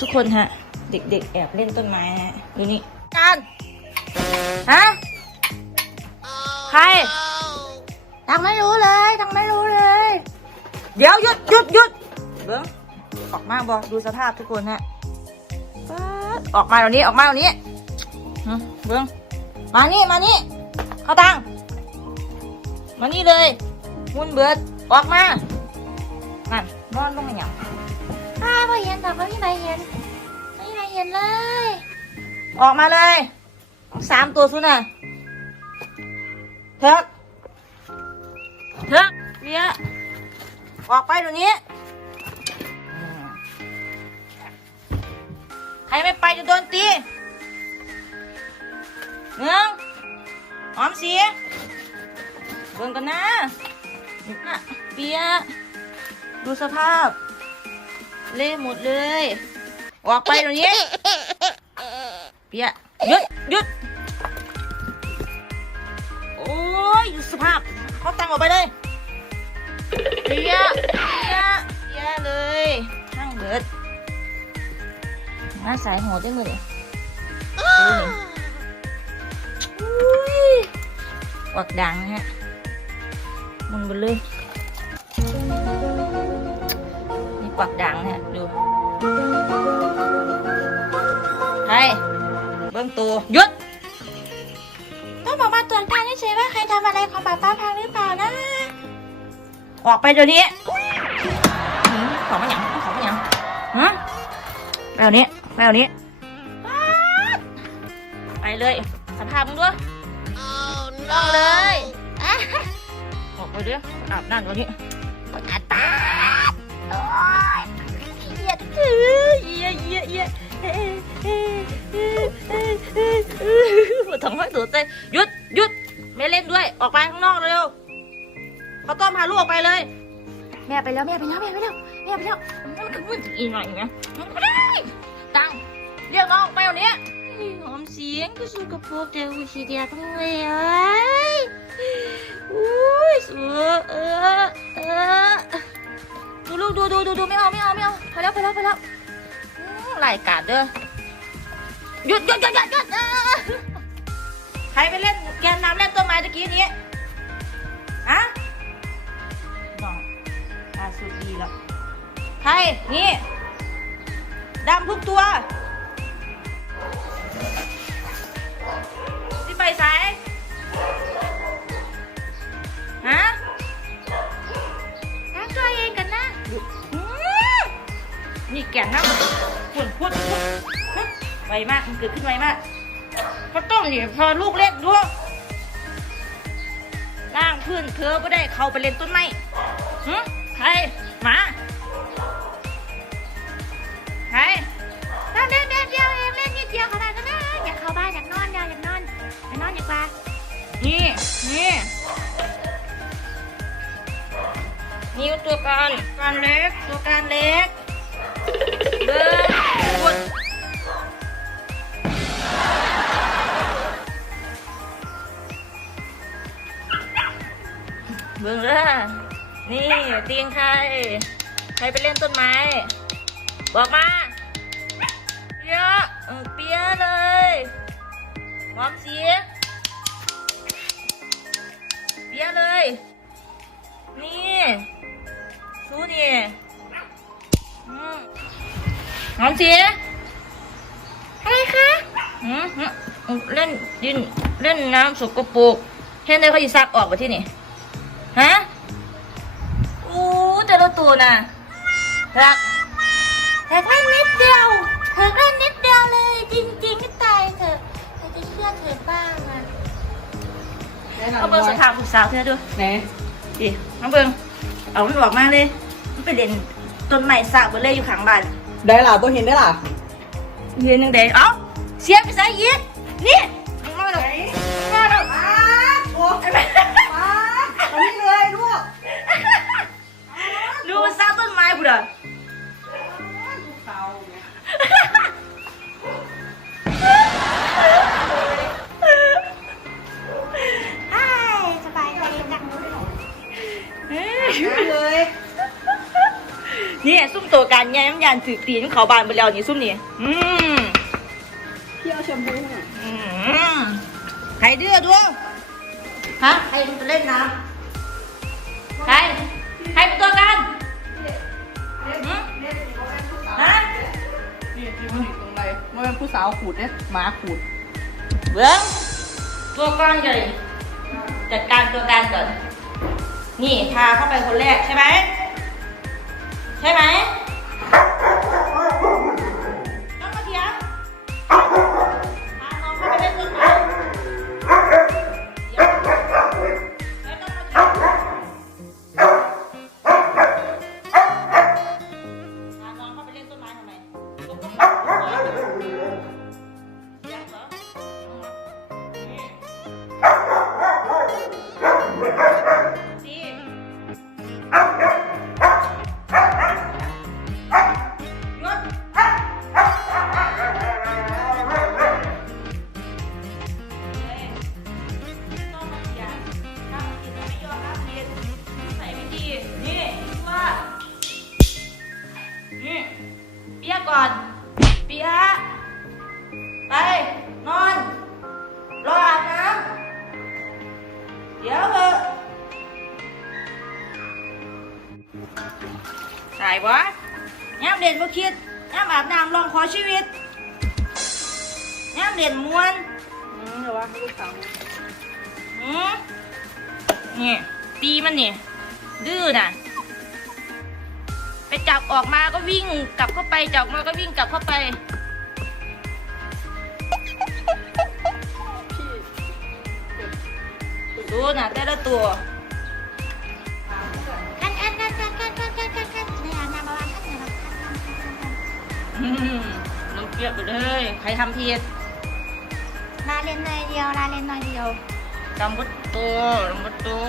ทุกคนฮะ เด็กๆ แอบเล่นต้นไม้ฮะดูนี่กันฮะใครทังไม่รู้เลยทังไม่รู้เลย เดี๋ยวหยุดหยุดหยุดเบิ้งออกมาบอดูสภาพทุกคนฮะป๊าดออกมาเดี๋ยวนี้ออกมาเดี๋ยวนี้หึเบิ้งมานี่มานี่เข้าตังมานี่เลยมุนเบิดออกมานั่นนอนลงมาอย่าง อ้าไม่เห็นแต่ไม่มีใครเห็นไม่มีใครเห็นเลย ออกมาเลยสามตัวสุดน่ะเถอะเถอะเบียออกไปเดี๋ยวนี้ ใครไม่ไปจะโดนตีหนึ่งหอมสีเบิ่งกันนะน่ะเบียดูสภาพ เละหมดเลย ออกไปเดี๋ยวนี้ เปียหยุดหยุด โอ้ยดูสภาพเขาตั้งออกไปเลยเปียเปียเปียเลยช่างเบิดน่าสายหัวได้มือเลยอุ้ยอกดังนะฮะมุนไปเลย นี่กวักดังนะฮะดูใครเบื้องตัวหยุดต้องบอกมาตรวจการเฉยๆว่าใครทำอะไรของป้าป้าพังหรือเปล่านะ ออกไปเดี๋ยวนี้หืมของมันหยังของมันหยังฮะไปเดี๋ยวนี้ไปเดี๋ยวนี้ป๊าดไปเลยสภาพมึงด้วยต้องเลยอะออกไปเดี๋ยวอาบน้ำเดี๋ยวนี้อาตาดโอ๊ย เหี้ยถือเหี้ยเหี้ยเหี้ยเอ้ยเอ้ยเอ้ยเอ้ยเอ้ยเอ้ยปวดท้องไม่ตัวใจหยุดหยุดไม่เล่นด้วย ออกไปข้างนอกเร็วเขาต้มพาลูกออกไปเลย แม่ไปแล้วแม่ไปแล้วแม่ไปแล้วแม่ไปแล้วมันคือพูดอีกหน่อยนะไม่ได้ตังเรียกน้องออกไปเดี๋ยวนี้หอมเสียงก็สู้กับพวกเจ้าชีเดียทั้งเลยเอ้ยอุ้ยสวยเออเออ ดูลูกดูดูดูดูไม่เอาไม่เอาไม่เอาพอแล้วพอแล้วพอแล้วอืมไล่กัดเด้อหยุดหยุดหยุดหยุดหยุดใครไปเล่นแกนน้ำเล่นต้นไม้ตะกี้นี้ฮะน้องล่าสุดดีแล้วใครนี่ดำทุกตัวที่ไปสาย นี่แก่นนะพุ่นพุ่นพุ่นพุ่นไวมากมันเกิดขึ้นไวมากข้าวต้มนี่พอลูกเล็กด้วยล่างพื้นเธอไม่ได้เข้าไปเล่นต้นไม้หึใครหมาใครเล่นเล่นเล่นเดียวเองเล่นนิดเดียวขนาดนั้นนะอยากเข้าบ้านอยากนอนอยากอยากนอนอยากนอนอยากปลานี่นี่นิ้วตัวการการเล็กตัวการเล็ก เบิ้งกดเบิ้งเลยนี่เตียงใคร ใครไปเล่นต้นไม้ บอกมาเปียเออเปียเลยหอมเสียเปียเลย นี่ สูนี่อืม หอมเสียอะไรคะอืมอืมเล่นดินเล่นน้ำสกปรกเห็นได้เขาจะซักออกไปที่นี่ฮะอู้แต่ละตัวน่ะรักแต่แค่นิดเดียวเธอแค่นิดเดียวเลย จริงๆก็ตายเถอะเธอจะเชื่อเธอบ้างอะเอาเบิ้งสภาพผู้สาวเธอดูไหนดิเอาเบิ้งเอามันออกมาเลย มันไปเด่นต้นไม้สากเบลเลยอยู่ข้างบ้าน ได้ล่ะตัวเห็นได้ล่ะ เห็นยังไงเอ้าเสียไปใส่ยีดนี่ มันยันสืบตีนเขาบานไปแล้วนี่ซุ่มนี่อืมพี่เอาแชมพูให้หน่อยอืมใครดื้อดูฮะใครจะเล่นน้ำใครใครเป็นตัวกันหืมฮะนี่ที่มันอยู่ตรงไหนมันเป็นผู้สาวขูดเนี่ยหมาขูดเบื้องตัวก้อนใหญ่จัดการตัวการก่อนนี่พาเข้าไปคนแรกใช่ไหมใช่ไหม นี่เปียกก่อน เปียกไป นอน รออาบน้ำเดี๋ยวเถอะใส่บ่ย่ำเด่นบ่คิดย่ำอาบน้ำลองขอชีวิตย่ำเด่นมวนอืมเดี๋ยวว่าให้ลูกสาวหืมนี่ตีมันนี่ดื้อน่ะ ไปจับออกมาก็วิ่งกลับเข้าไปจับมาก็วิ่งกลับเข้าไปดูนะแต่ละตัวน้ำเปรี้ยวไปเลย ใครทำผิดลาเรียนหน่อยเดียวลาเรียนหน่อยเดียวดำบุตรตัวดำบุตรตัว